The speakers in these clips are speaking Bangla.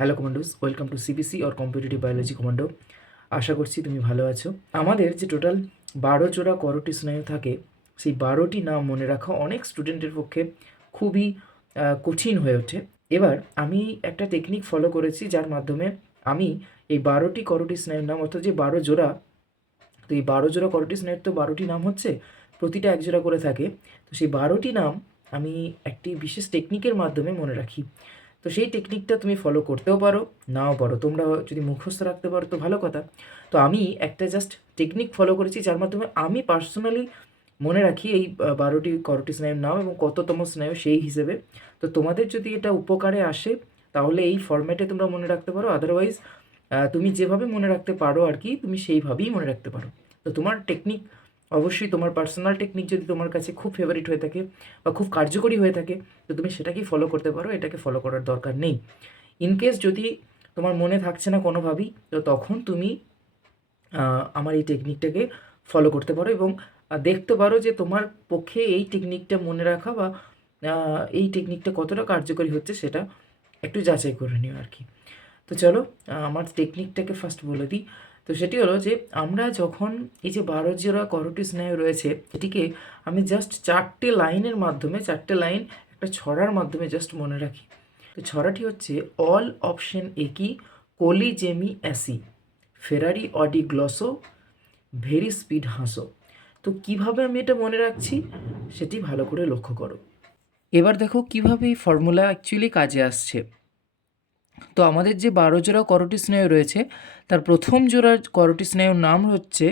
Hello commandos welcome to CBC or competitive biology commando আশা করছি তুমি ভালো আছো। আমাদের যে টোটাল বারো জোড়া করোটি স্নায়ু থাকে, সেই বারোটি নাম মনে রাখা অনেক স্টুডেন্টের পক্ষে খুবই কঠিন হয়ে ওঠে। এবার আমি একটা টেকনিক ফলো করেছি, যার মাধ্যমে আমি এই বারোটি করোটি স্নায়ুর নাম, অর্থাৎ যে বারো জোড়া, তো এই বারো জোড়া করোটি স্নায়ুর তো বারোটি নাম হচ্ছে, প্রতিটা এক জোড়া করে থাকে। তো সেই বারোটি নাম আমি একটি বিশেষ টেকনিকের মাধ্যমে মনে রাখি। তো সেই টেকনিকটা তুমি ফলো করতেও পারো, নাও পারো। তোমরা যদি মুখস্থ রাখতে পারো, তো ভালো কথা। তো আমি একটা জাস্ট টেকনিক ফলো করেছি, যার মাধ্যমে আমি পার্সোনালি মনে রাখি এই বারোটি করোটি স্নায়ুর নাম এবং কততম স্নায়ু সেই হিসেবে। তো তোমাদের যদি এটা উপকারে আসে, তাহলে এই ফর্ম্যাটে তোমরা মনে রাখতে পারো। আদারওয়াইজ তুমি যেভাবে মনে রাখতে পারো আর কি, তুমি সেইভাবেই মনে রাখতে পারো। তো তোমার টেকনিক অবশ্যই তোমার পার্সোনাল টেকনিক যদি তোমার কাছে খুব ফেভারিট হয়ে থাকে বা খুব কার্যকরী হয়ে থাকে, তো তুমি সেটাকেই ফলো করতে পারো, এটাকে ফলো করার দরকার নেই। ইনকেস যদি তোমার মনে থাকছে না কোনোভাবেই, তো তখন তুমি আমার এই টেকনিকটাকে ফলো করতে পারো এবং দেখতে পারো যে তোমার পক্ষে এই টেকনিকটা মনে রাখা বা এই টেকনিকটা কতটা কার্যকরী হচ্ছে সেটা একটু যাচাই করে নিও আর কি। তো চলো আমার টেকনিকটাকে ফার্স্ট বলে দিই। তো সেটি হলো যে আমরা যখন এই যে বারো জোড়া করোটি স্নায়ু রয়েছে, এটিকে আমি জাস্ট চারটে লাইনের মাধ্যমে, চারটে লাইন একটা ছড়ার মাধ্যমে জাস্ট মনে রাখি। তো ছড়াটি হচ্ছে অল অপশন একই কোলি জেমি অ্যাসি, ফেরারি অডি গ্লসো, ভেরি স্পিড হাসো। তো কীভাবে আমি এটা মনে রাখছি? সেটি ভালো করে লক্ষ্য করো। এবার দেখো কীভাবে এই ফর্মুলা অ্যাকচুয়ালি কাজে আসছে। তো আমাদের যে বারো জোড়া করোটি স্নায়ু রয়েছে, তার প্রথম জোড়ার করোটি স্নায়ুর নাম হচ্ছে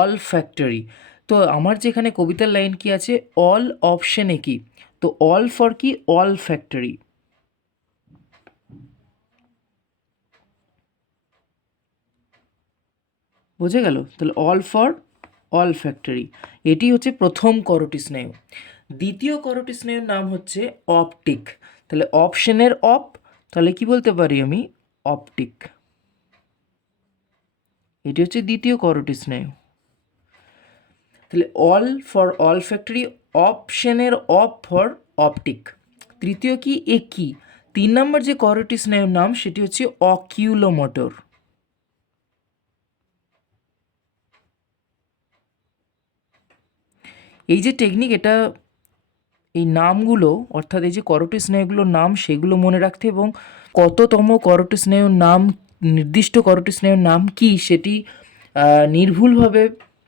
অল ফ্যাক্টরি। তো আমার যেখানে কবিতার লাইন কি আছে? অল অপশনে কি? তো অল ফর কি? Olfactory. বুঝে গেল? তাহলে অল ফর, অল ফ্যাক্টরি। এটি হচ্ছে প্রথম করোটি স্নায়ু দ্বিতীয় করোটি স্নায়ুর নাম হচ্ছে অপটিক। তাহলে অপশনের অপ তাহলে কি বলতে পারি আমি? অপটিক। এটি হচ্ছে দ্বিতীয় করোটি স্নায়ু তাহলে অল ফর অল ফ্যাক্টরি অপশনের অপ ফর অপটিক তৃতীয় কি? একই তিন নম্বর যে করোটি স্নায়ুর নাম, সেটি হচ্ছে অকিউলোমোটর এই যে টেকনিক এটা এই নামগুলো, অর্থাৎ এই যে করটি স্নায়ুগুলোর নাম, সেগুলো মনে রাখতে এবং কততম করটি স্নায়ুর নাম, নির্দিষ্ট করটি স্নায়ুর নাম কি, সেটি নির্ভুলভাবে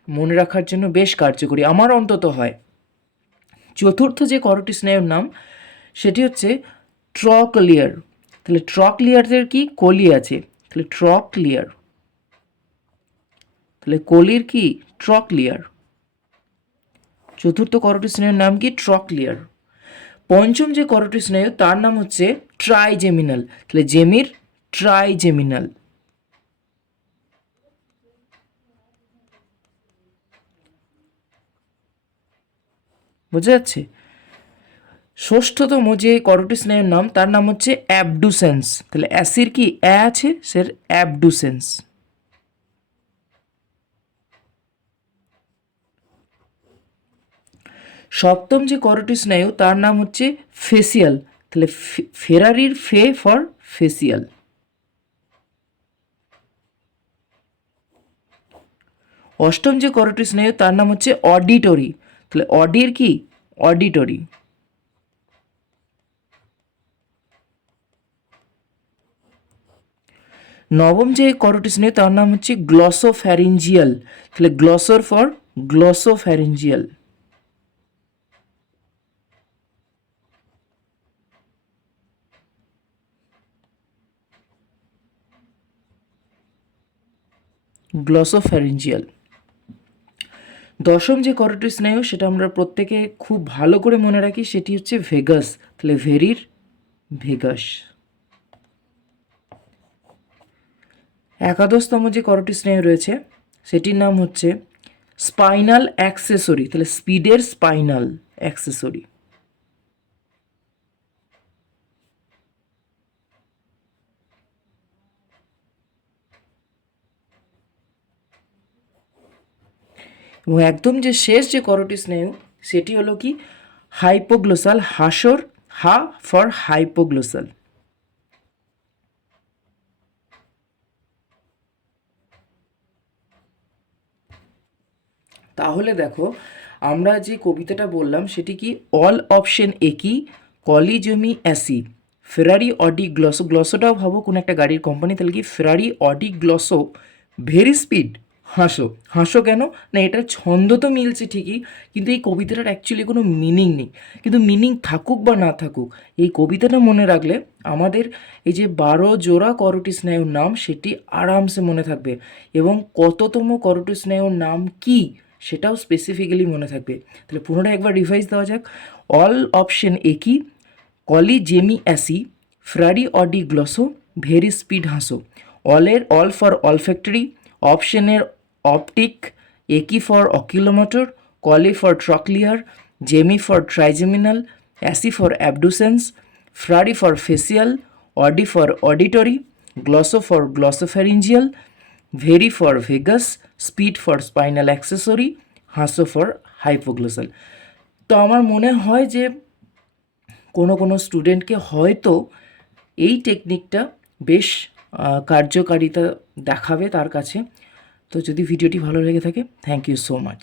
মনে রাখার জন্য বেশ কার্যকরী। আমার অন্তত হয়। চতুর্থ যে করটি স্নায়ুর নাম, সেটি হচ্ছে ট্রকলিয়ার। তাহলে ট্রকলিয়ারের কি? কলি আছে। তাহলে ট্রকলিয়ার। তাহলে কলির কি? ট্রকলিয়ার। চতুর্থ করোটি স্নায়ুর নাম কি? ট্রকলিয়ার। পঞ্চম যে করোটি স্নায়ু তার নাম হচ্ছে ট্রাইজেমিনাল। তাহলে জেমির ট্রাইজেমিনাল। বোঝা যাচ্ছে? ষষ্ঠতম যে করোটি স্নায়ুর নাম, তার নাম হচ্ছে অ্যাবডুসেন্স। তাহলে অ্যাসির কি অ্যা আছে? সের অ্যাবডুসেন্স। সপ্তম যে করটি স্নায়ু, তার নাম হচ্ছে ফেসিয়াল। তাহলে ফেরারির ফে ফর ফেসিয়াল। অষ্টম যে করটি স্নায়ু, তার নাম হচ্ছে অডিটরি। তাহলে অডির কি? অডিটরি। নবম যে করটি স্নায়ু, তার নাম হচ্ছে গ্লসোফ্যারিঞ্জিয়াল তাহলে গ্লসোর ফর গ্লসোফ্যারিঞ্জিয়াল গ্লসোফ্যারিঞ্জিয়াল দশম যে করোটি স্নায়ু সেটা আমরা প্রত্যেকে খুব ভালো করে মনে রাখি, সেটি হচ্ছে ভেগাস। তাহলে ভেরির ভেগাস। একাদশতম যে করোটি স্নায়ু রয়েছে, সেটির নাম হচ্ছে স্পাইনাল অ্যাক্সেসরি। তাহলে স্পিডের স্পাইনাল অ্যাক্সেসরি। এবং একদম যে শেষ যে করোটি স্নায়ু সেটি হলো কি? হাইপোগ্লোসাল হাসর, হা ফর হাইপোগ্লোসাল। তাহলে দেখো, আমরা যে কবিতাটা বললাম, সেটি কি? অল অপশন একই কলিজমি অ্যাসি। ফেরারি অডি গ্লসো, গ্লসোটাও ভাবো কোনো একটা গাড়ির কোম্পানি তাহলে কি? ফেরারি অডি গ্লসো, ভেরি স্পিড। হাসো। হাসো কেন? না, এটার ছন্দ তো মিলছে ঠিকই, কিন্তু এই কবিতাটার অ্যাকচুয়ালি কোনো মিনিং নেই। কিন্তু মিনিং থাকুক বা না থাকুক, এই কবিতাটা মনে রাখলে আমাদের এই যে বারো জোড়া করটি স্নায়ুর নাম, সেটি আরামসে মনে থাকবে। এবং কততম করটি স্নায়ুর নাম কি, সেটাও স্পেসিফিক্যালি মনে থাকবে। তাহলে পুনরায় একবার রিভাইজ দেওয়া যাক। অল অপশন একই কলি জেমি অ্যাসি, ফ্রারি অডি গ্লসো, ভেরি স্পিড হাসো। অলের অল ফর অল ফ্যাক্টরি অপশনের অপটিক একি ফর অকিলোমিটার, কলি ফর ট্রকলিয়ার, জেমি ফর ট্রাইজেমিনাল, অ্যাসি for abducens, ফ্রারি for facial, Audi for auditory, glosso for glossopharyngeal very for vagus, speed for spinal accessory, হাসো ফর হাইপোগ্লোসাল। তো আমার মনে হয় যে কোনো কোনো স্টুডেন্টকে হয়তো এই টেকনিকটা বেশ কার্যকারিতা দেখাবে তার কাছে। তো যদি ভিডিওটি ভালো লেগে থাকে থ্যাংক ইউ সো মাচ